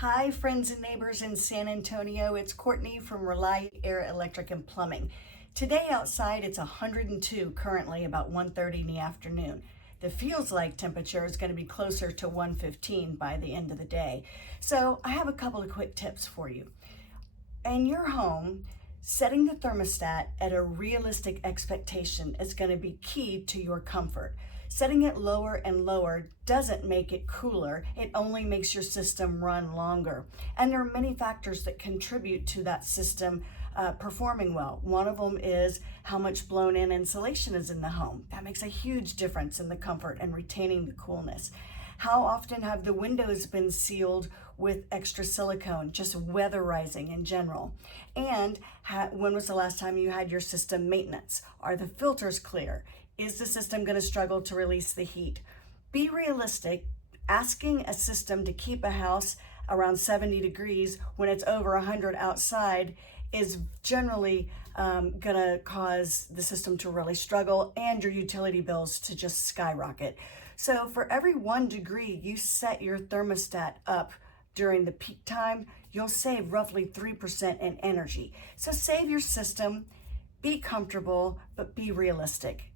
Hi, friends and neighbors in San Antonio. It's Courtney from Rely Air Electric and Plumbing. Today outside it's 102 currently, about 1:30 in the afternoon. The feels like temperature is going to be closer to 115 by the end of the day. So I have a couple of quick tips for you. In your home, setting the thermostat at a realistic expectation is going to be key to your comfort. Setting it lower and lower doesn't make it cooler, it only makes your system run longer. And there are many factors that contribute to that system performing well. One of them is how much blown in insulation is in the home. That makes a huge difference in the comfort and retaining the coolness. How often have the windows been sealed with extra silicone, just weatherizing in general? And when was the last time you had your system maintenance? Are the filters clear? Is the system going to struggle to release the heat? Be realistic. Asking a system to keep a house around 70 degrees when it's over 100 outside is generally going to cause the system to really struggle and your utility bills to just skyrocket. So for every 1 degree you set your thermostat up during the peak time, you'll save roughly 3% in energy. So save your system, be comfortable, but be realistic.